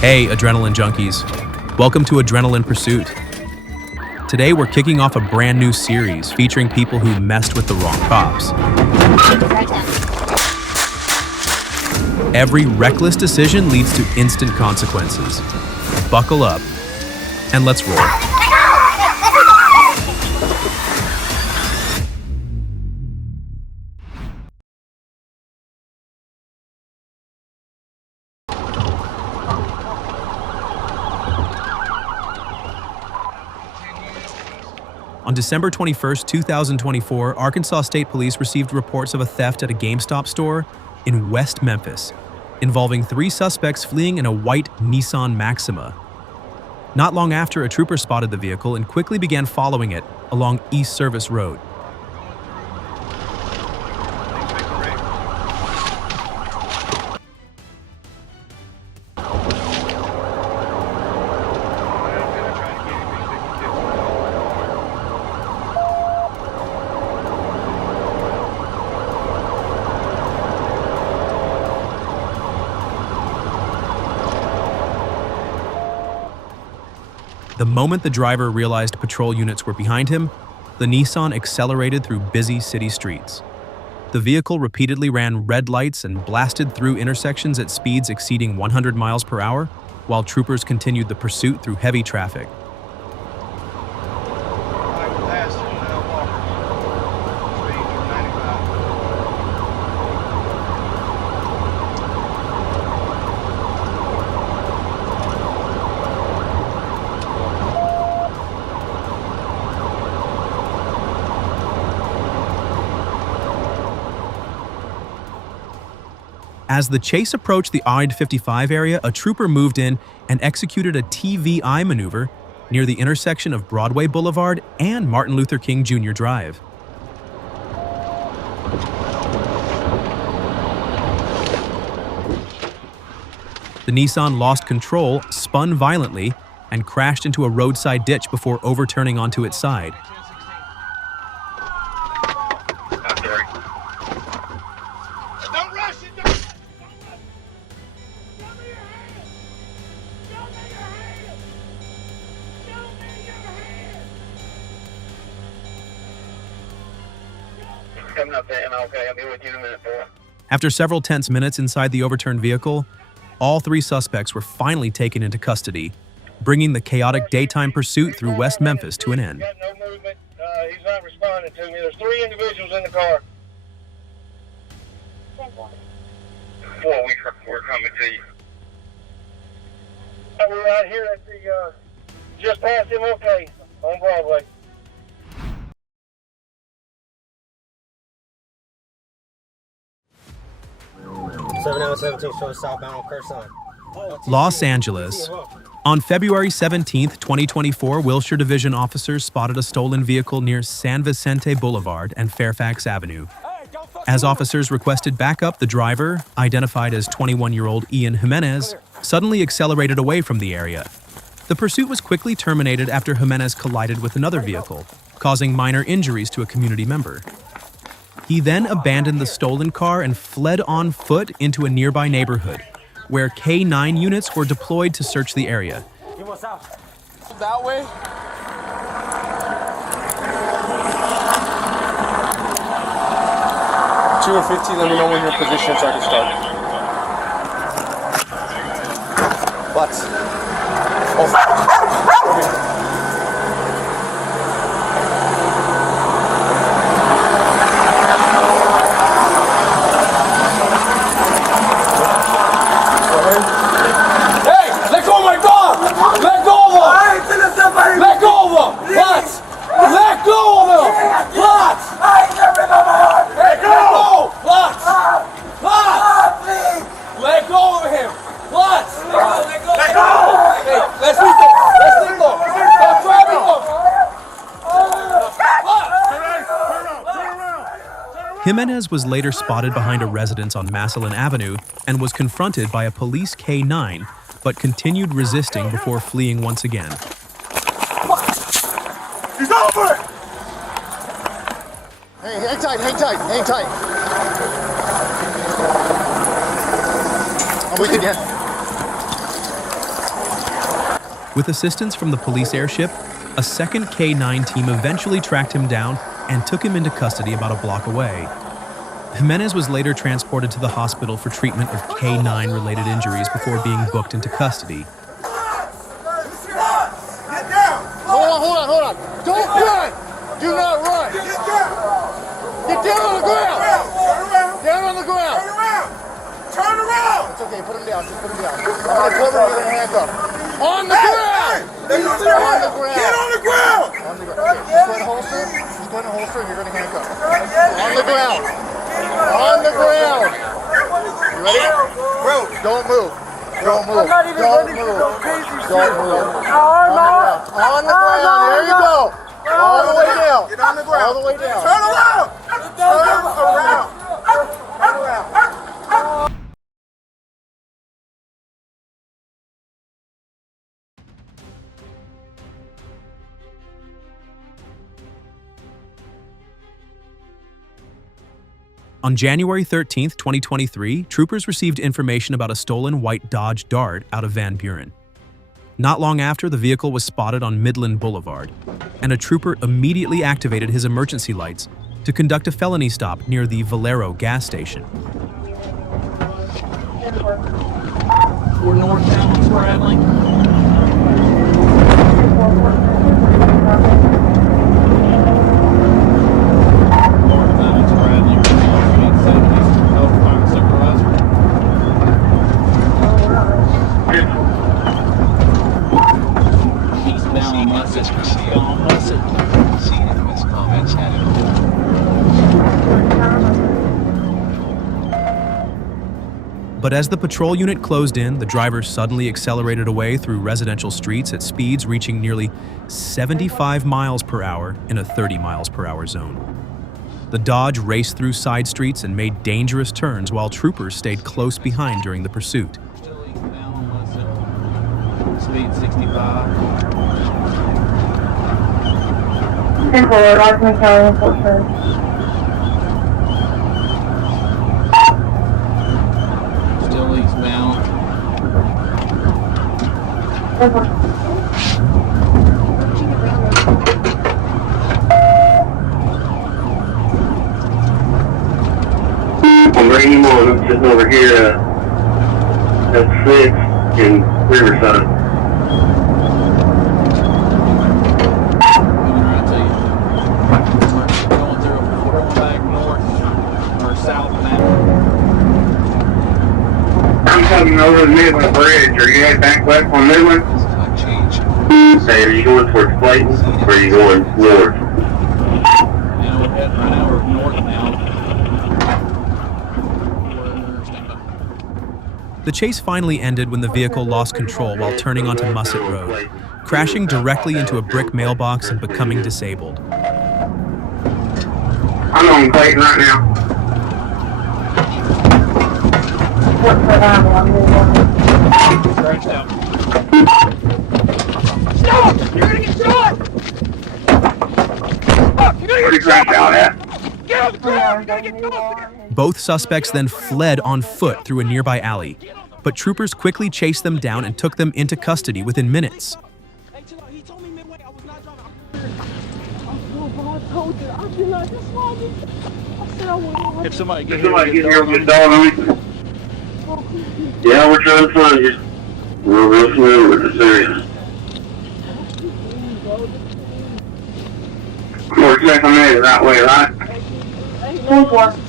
Hey, adrenaline junkies. Welcome to Adrenaline Pursuit. Today we're kicking off a brand new series featuring people who messed with the wrong cops. Every reckless decision leads to instant consequences. Buckle up, and let's roll. On December 21, 2024, Arkansas State Police received reports of a theft at a GameStop store in West Memphis, involving 3 suspects fleeing in a white Nissan Maxima. Not long after, a trooper spotted the vehicle and quickly began following it along East Service Road. The moment the driver realized patrol units were behind him, the Nissan accelerated through busy city streets. The vehicle repeatedly ran red lights and blasted through intersections at speeds exceeding 100 miles per hour, while troopers continued the pursuit through heavy traffic. As the chase approached the I-55 area, a trooper moved in and executed a TVI maneuver near the intersection of Broadway Boulevard and Martin Luther King Jr. Drive. The Nissan lost control, spun violently, and crashed into a roadside ditch before overturning onto its side. After several tense minutes inside the overturned vehicle, all 3 suspects were finally taken into custody, bringing the chaotic daytime pursuit through West Memphis to an end. No movement. He's not responding to me. There's 3 individuals in the car. 4, we're coming to you. We're right here at the, just past MLK on Broadway. Los Angeles. On February 17, 2024, Wilshire Division officers spotted a stolen vehicle near San Vicente Boulevard and Fairfax Avenue. As officers requested backup, the driver, identified as 21-year-old Ian Jimenez, suddenly accelerated away from the area. The pursuit was quickly terminated after Jimenez collided with another vehicle, causing minor injuries to a community member. He then abandoned the stolen car and fled on foot into a nearby neighborhood, where K-9 units were deployed to search the area. That way? Two and 50, let me know when you're in position so I can start. What? Jimenez was later spotted behind a residence on Massillon Avenue and was confronted by a police K-9, but continued resisting before fleeing once again. He's over! Hey, hang tight, hang tight, hang tight. I'm with you, Dan. With assistance from the police airship, a second K-9 team eventually tracked him down and took him into custody about a block away. Jimenez was later transported to the hospital for treatment of K-9-related injuries before being booked into custody. Hold on. Don't run! Do not run! Get down! Get down on the ground! Down on the ground! Turn around! It's okay, put him down, just put him down. I'm gonna cover him with a handcuff. On the ground! On the ground! Get on the ground! On the ground. Okay, just go ahead and holster. Just go ahead and holster and you're gonna handcuff. On the ground! On the ground! You ready? Bro, don't move. Don't move. Don't move. Don't move. On the ground. There you go. All the way down. Get on the ground. All the way down. Turn around. Turn around. Turn around. On January 13, 2023, troopers received information about a stolen white Dodge Dart out of Van Buren. Not long after, the vehicle was spotted on Midland Boulevard, and a trooper immediately activated his emergency lights to conduct a felony stop near the Valero gas station. We're northbound traveling. But as the patrol unit closed in, the driver suddenly accelerated away through residential streets at speeds reaching nearly 75 miles per hour in a 30 miles per hour zone. The Dodge raced through side streets and made dangerous turns while troopers stayed close behind during the pursuit. Speed 65. Still eastbound. I'm bringing him on. I'm just over here at 6 in Riverside. Moving right to you. Going through, we're going back north or south now. I'm coming over the Midland Bridge. Are you heading back west on Midland? Say, are you going towards Clayton or are you going north? Yeah, we're heading right now. We're north now. The chase finally ended when the vehicle lost control while turning onto Musset Road, crashing directly into a brick mailbox and becoming disabled. I'm on Clayton right now. Scratched out. Stop! You're gonna get shot! Fuck, you're Where gonna you get crash shot! out at? Get off the ground! You're gonna get shot! Both suspects then fled on foot through a nearby alley, but troopers quickly chased them down and took them into custody within minutes. Hey, chill out. He told me midway I was not driving. I told you. I did not just lie. I said I wouldn't. If somebody Did somebody get here with a dog on me? Yeah, we're trying to find you. We're real familiar with this area. We're checking that that way, right?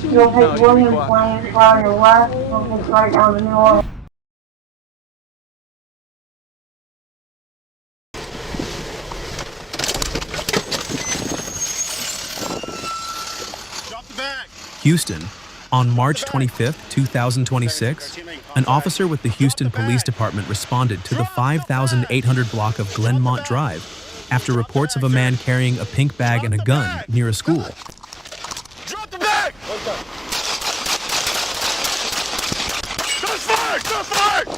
You'll take Williams Lane, fly your left, you'll take right down the middle. Houston, on March 25, 2026, an officer with the Houston Police Department responded to the 5,800 block of Glenmont Drive after reports of a man carrying a pink bag and a gun near a school. Drop the bag! Shots fired! Shots fired!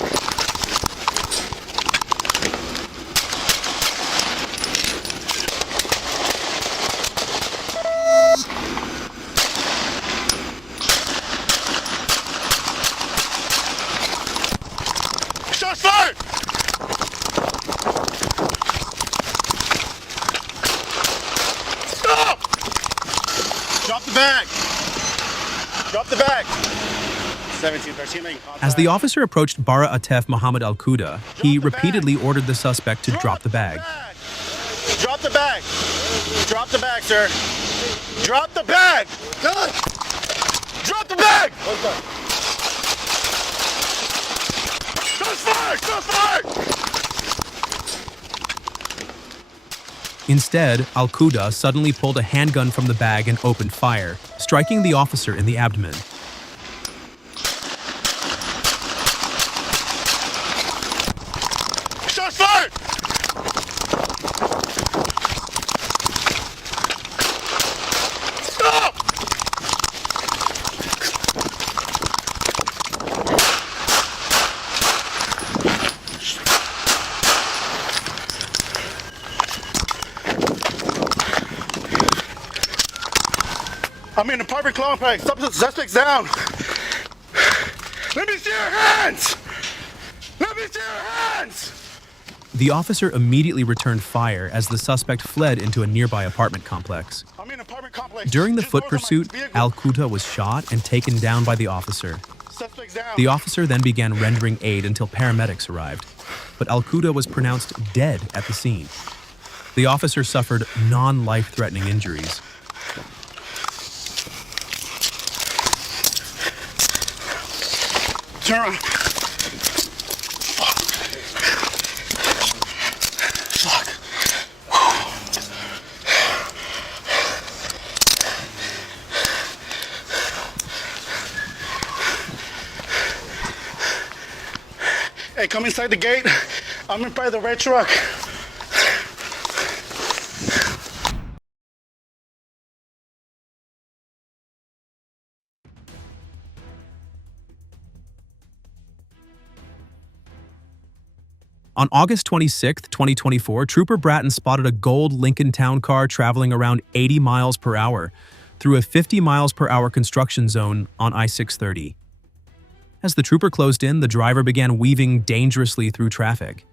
1713 making contact. As the officer approached Bara Atef Muhammad Al-Quda, he repeatedly ordered the suspect to drop the bag. Drop the bag. Drop the bag, sir. Drop the bag. Good. Drop the bag. Shots fired. Shots fired. Instead, Al-Quda suddenly pulled a handgun from the bag and opened fire, striking the officer in the abdomen. Shots fired. Stop. I'm in an apartment complex. Suspect's down. Let me see your hands. Let me see your hands. The officer immediately returned fire as the suspect fled into a nearby apartment complex. I'm in an apartment complex. During the Just foot doors on my pursuit, vehicle. Al-Quda was shot and taken down by the officer. Suspect's down. The officer then began rendering aid until paramedics arrived, but Al-Quda was pronounced dead at the scene. The officer suffered non-life-threatening injuries. Turn around. Fuck. Hey, come inside the gate. I'm in front of the red truck. On August 26, 2024, Trooper Bratton spotted a gold Lincoln Town car traveling around 80 miles per hour through a 50 miles per hour construction zone on I-630. As the trooper closed in, the driver began weaving dangerously through traffic.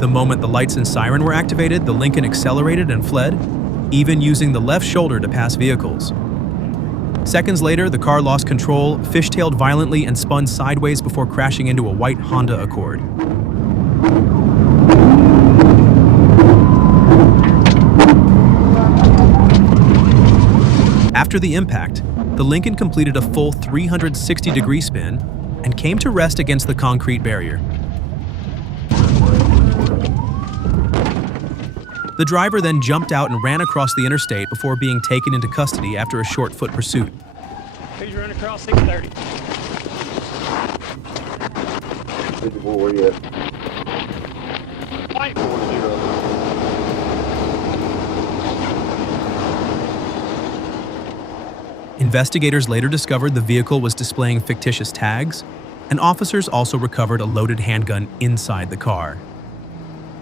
The moment the lights and siren were activated, the Lincoln accelerated and fled, even using the left shoulder to pass vehicles. Seconds later, the car lost control, fishtailed violently, and spun sideways before crashing into a white Honda Accord. After the impact, the Lincoln completed a full 360-degree spin and came to rest against the concrete barrier. The driver then jumped out and ran across the interstate before being taken into custody after a short foot pursuit. He's running across 630. Where you at? White. Investigators later discovered the vehicle was displaying fictitious tags, and officers also recovered a loaded handgun inside the car.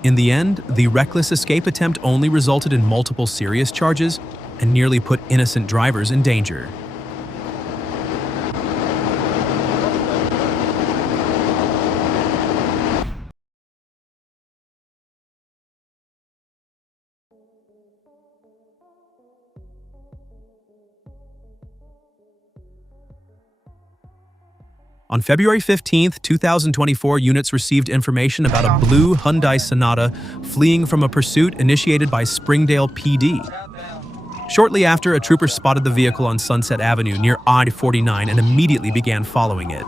In the end, the reckless escape attempt only resulted in multiple serious charges and nearly put innocent drivers in danger. On February 15, 2024, units received information about a blue Hyundai Sonata fleeing from a pursuit initiated by Springdale PD. Shortly after, a trooper spotted the vehicle on Sunset Avenue near I-49 and immediately began following it.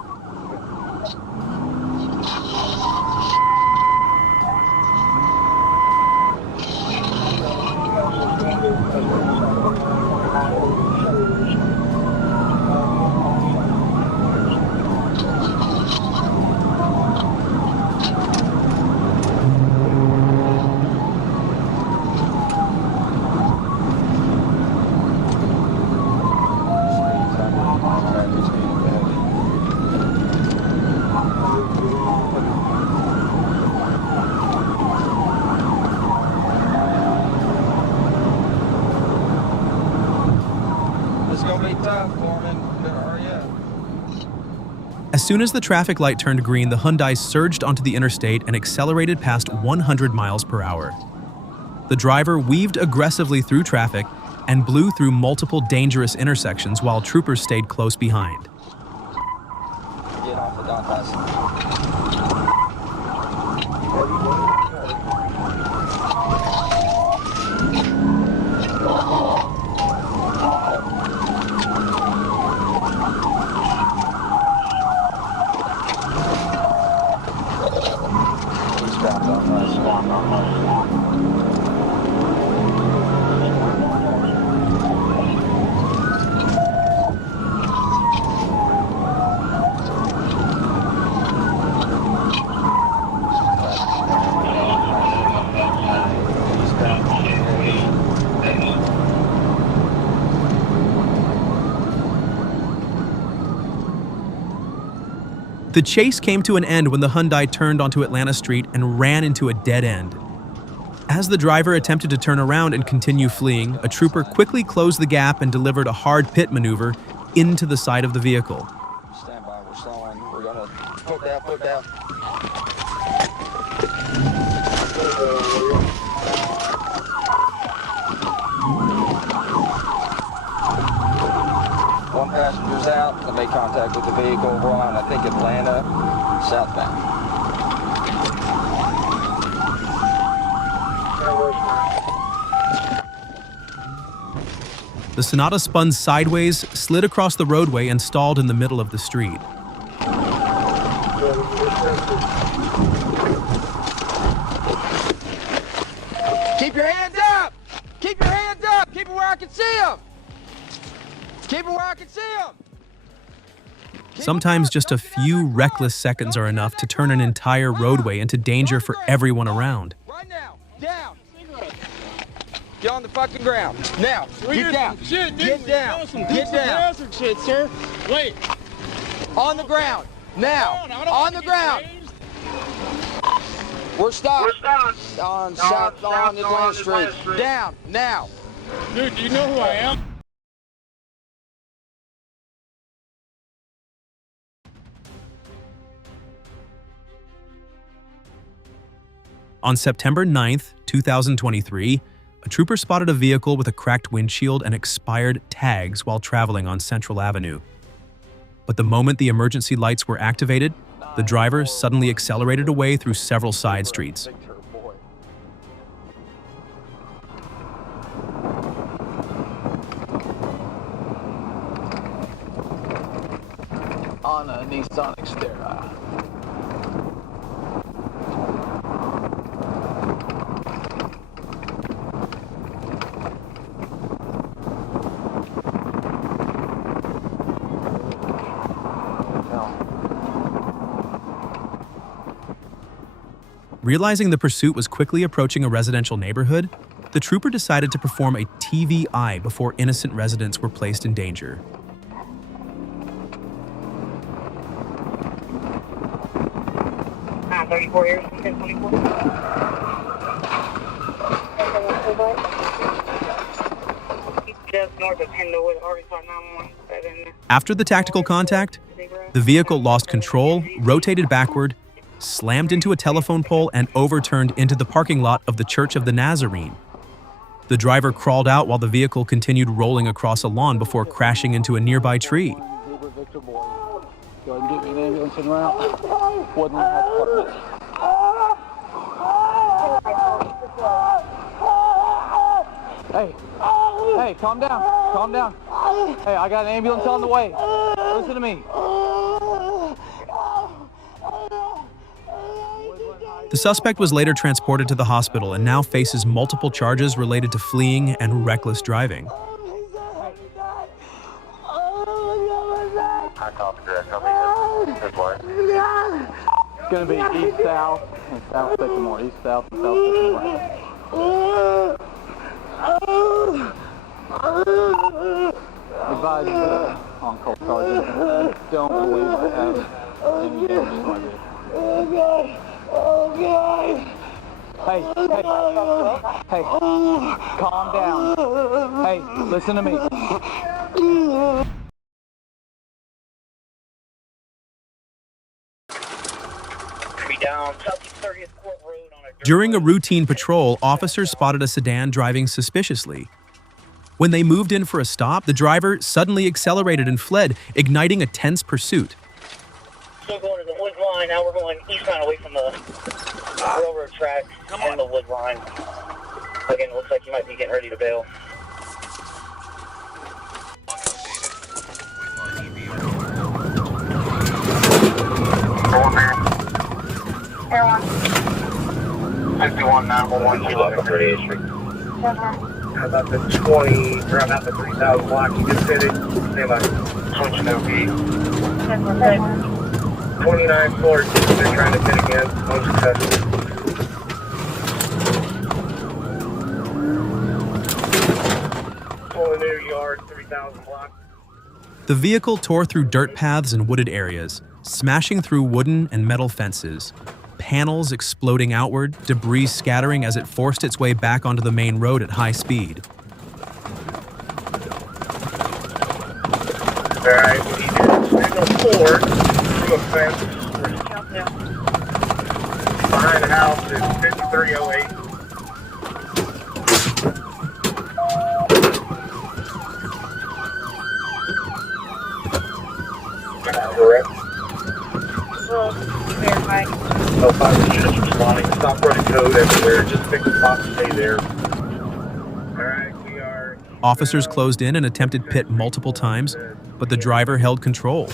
tough, Foreman. Hurry up. As soon as the traffic light turned green, the Hyundai surged onto the interstate and accelerated past 100 miles per hour. The driver weaved aggressively through traffic and blew through multiple dangerous intersections while troopers stayed close behind. Get off the dot pass. The chase came to an end when the Hyundai turned onto Atlanta Street and ran into a dead end. As the driver attempted to turn around and continue fleeing, a trooper quickly closed the gap and delivered a hard pit maneuver into the side of the vehicle. Stand by, we're slowing. We're gonna foot down, foot down. One passenger's out. They made contact with the vehicle. We're on, I think, Atlanta, southbound. The Sonata spun sideways, slid across the roadway, and stalled in the middle of the street. Keep your hands up! Keep your hands up! Keep it where I can see them! Keep it where I can see them! Sometimes just a few reckless seconds are enough to turn an entire roadway into danger for everyone around. Right now, down! Get on the fucking ground. Now, get down. Shit, Get down. Get down. Hazard shit, sir. Wait. On the ground. Now, on the ground. We're stopped. On south on Atlanta Street. Down, now. Dude, do you know who I am? On September 9th, 2023, a trooper spotted a vehicle with a cracked windshield and expired tags while traveling on Central Avenue. But the moment the emergency lights were activated, the driver suddenly accelerated away through several side streets. On a Nissan Xterra. Realizing the pursuit was quickly approaching a residential neighborhood, the trooper decided to perform a TVI before innocent residents were placed in danger. Ah, 34 years, 1024. Just north of Pendlewood, Arkansas 917. After the tactical contact, the vehicle lost control, rotated backward, slammed into a telephone pole, and overturned into the parking lot of the Church of the Nazarene. The driver crawled out while the vehicle continued rolling across a lawn before crashing into a nearby tree. Go ahead and get me an ambulance en route. Woodland Health Department. Hey, calm down, calm down. Hey, I got an ambulance on the way. Listen to me. The suspect was later transported to the hospital and now faces multiple charges related to fleeing and reckless driving. It's going to be east-south and south Sycamore. East-south and south Sycamore. Advise on-call sergeant. Don't believe I have any damage to my vehicle. Hey, calm down. Hey, listen to me. During a routine patrol, officers spotted a sedan driving suspiciously. When they moved in for a stop, the driver suddenly accelerated and fled, igniting a tense pursuit. Still going to the wood line. Now we're going eastbound away from the railroad track and the wood line. Again, it looks like you might be getting ready to bail. Airline. 51 911, you look up 38th Street. How about the 20, around out the 3,000 block, you get fitted, stay by. Switching OP. 29 floors, they're trying to fit again, unsuccessful. Pulling new yard, 3,000 block. The vehicle tore through dirt paths and wooded areas, smashing through wooden and metal fences. Panels exploding outward, debris scattering as it forced its way back onto the main road at high speed. Alright, we need to signal forward through a fence. Behind the house is 5308. Correct. verify. No 5 units responding. Stop running code everywhere. Just pick a spot and stay there. Alright, we are... Officers closed in and attempted pit multiple times, but the driver held control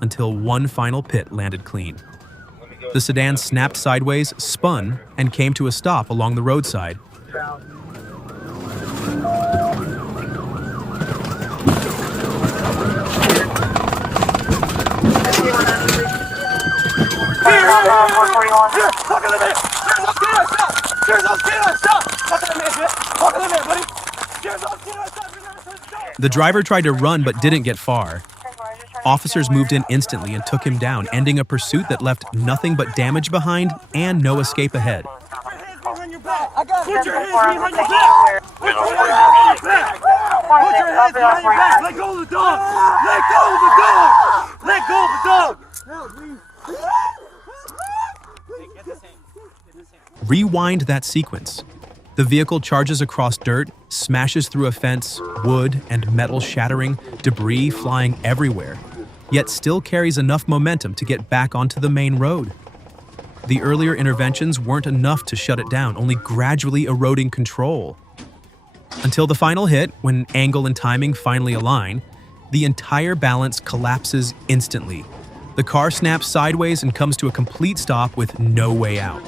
until one final pit landed clean. The sedan snapped sideways, spun, and came to a stop along the roadside. The driver tried to run but didn't get far. Officers moved in instantly and took him down, ending a pursuit that left nothing but damage behind and no escape ahead. Put your hands behind your back! Put your hands behind your back! Put your hands behind your back! Let go of the dog! Let go of the dog! Let go of the dog! Rewind that sequence. The vehicle charges across dirt, smashes through a fence, wood and metal shattering, debris flying everywhere, yet still carries enough momentum to get back onto the main road. The earlier interventions weren't enough to shut it down, only gradually eroding control. Until the final hit, when angle and timing finally align, the entire balance collapses instantly. The car snaps sideways and comes to a complete stop with no way out.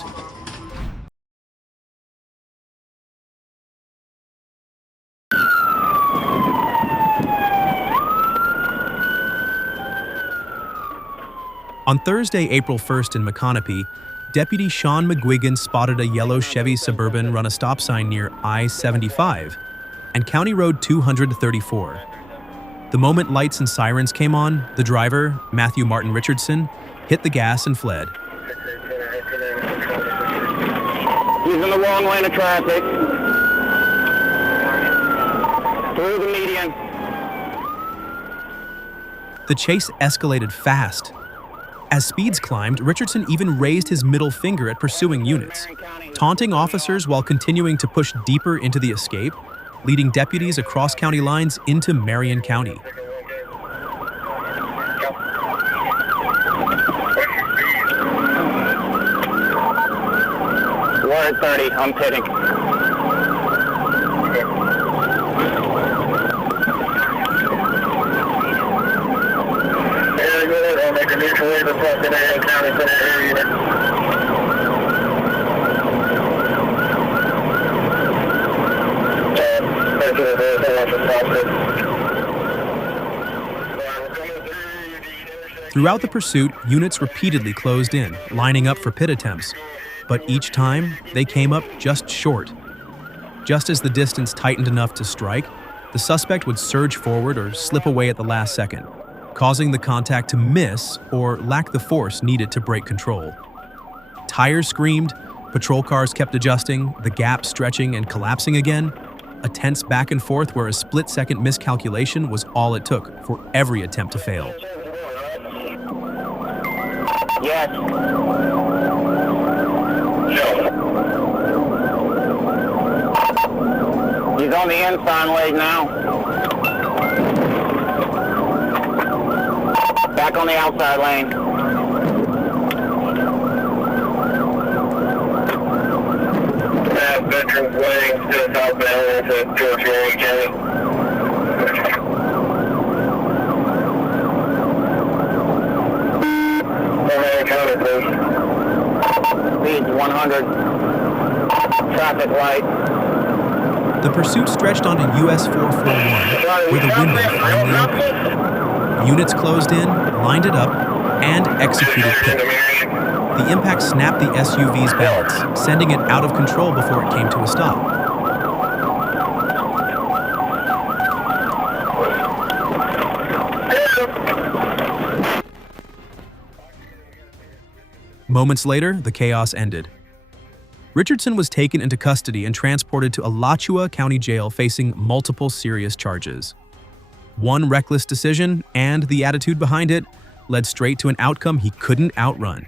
On Thursday, April 1st in McConaughey, Deputy Sean McGuigan spotted a yellow Chevy Suburban run a stop sign near I-75 and County Road 234. The moment lights and sirens came on, the driver, Matthew Martin Richardson, hit the gas and fled. He's in the wrong lane of traffic. Through the median. The chase escalated fast. As speeds climbed, Richardson even raised his middle finger at pursuing units, taunting officers while continuing to push deeper into the escape, leading deputies across county lines into Marion County. Warrant 30, I'm pitting. I'll make a mutual aid request in Marion County for that area. Throughout the pursuit, units repeatedly closed in, lining up for pit attempts, but each time they came up just short. Just as the distance tightened enough to strike, the suspect would surge forward or slip away at the last second, causing the contact to miss or lack the force needed to break control. Tires screamed, patrol cars kept adjusting, the gap stretching and collapsing again, a tense back and forth where a split-second miscalculation was all it took for every attempt to fail. Yes. He's on the inside leg now. Back on the outside lane. Veterans Way to the southbound to George Road County. Speed 100. Traffic light. The pursuit stretched onto US 441, where the windmill finally opened. Units closed in, lined it up, and executed pit. The impact snapped the SUV's balance, sending it out of control before it came to a stop. Moments later, the chaos ended. Richardson was taken into custody and transported to Alachua County Jail facing multiple serious charges. One reckless decision, and the attitude behind it, led straight to an outcome he couldn't outrun.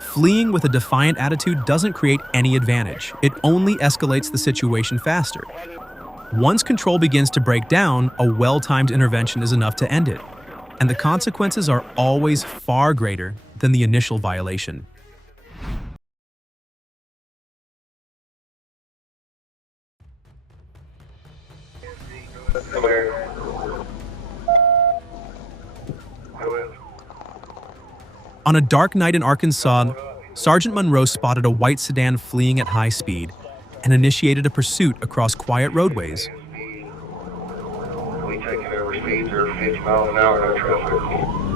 Fleeing with a defiant attitude doesn't create any advantage. It only escalates the situation faster. Once control begins to break down, a well-timed intervention is enough to end it. And the consequences are always far greater than the initial violation. On a dark night in Arkansas, Sergeant Monroe spotted a white sedan fleeing at high speed and initiated a pursuit across quiet roadways. We taking over speeds are 50 miles an hour, no traffic.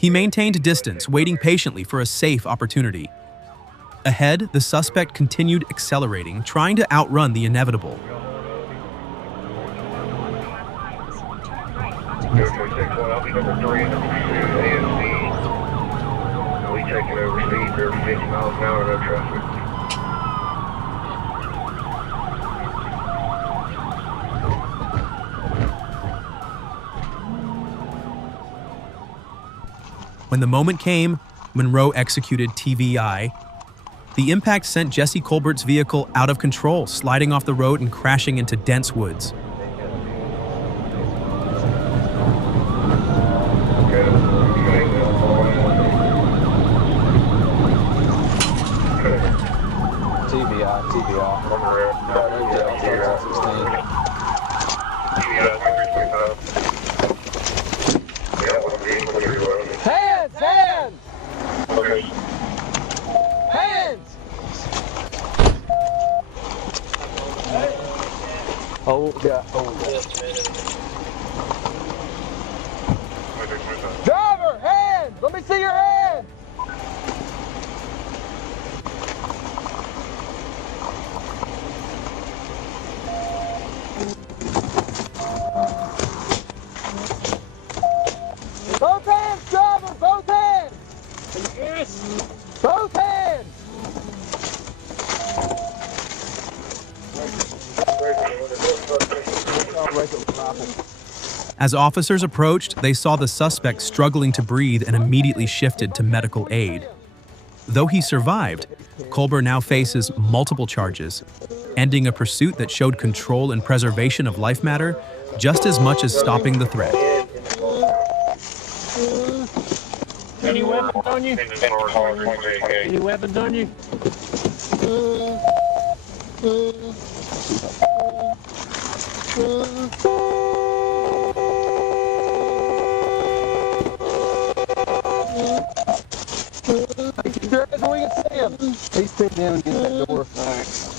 He maintained distance, waiting patiently for a safe opportunity. Ahead, the suspect continued accelerating, trying to outrun the inevitable. We taking over speeds are 50 miles an hour, no traffic. When the moment came, Monroe executed TVI. The impact sent Jesse Colbert's vehicle out of control, sliding off the road and crashing into dense woods. Driver, hands! Let me see your hands! Both hands, driver, both hands! Yes! Both hands! As officers approached, they saw the suspect struggling to breathe and immediately shifted to medical aid. Though he survived, Colbert now faces multiple charges, ending a pursuit that showed control and preservation of life matter just as much as stopping the threat. Any weapons on you? Any weapons on you? your hands where we can see him. He's pinned down against that door. All right.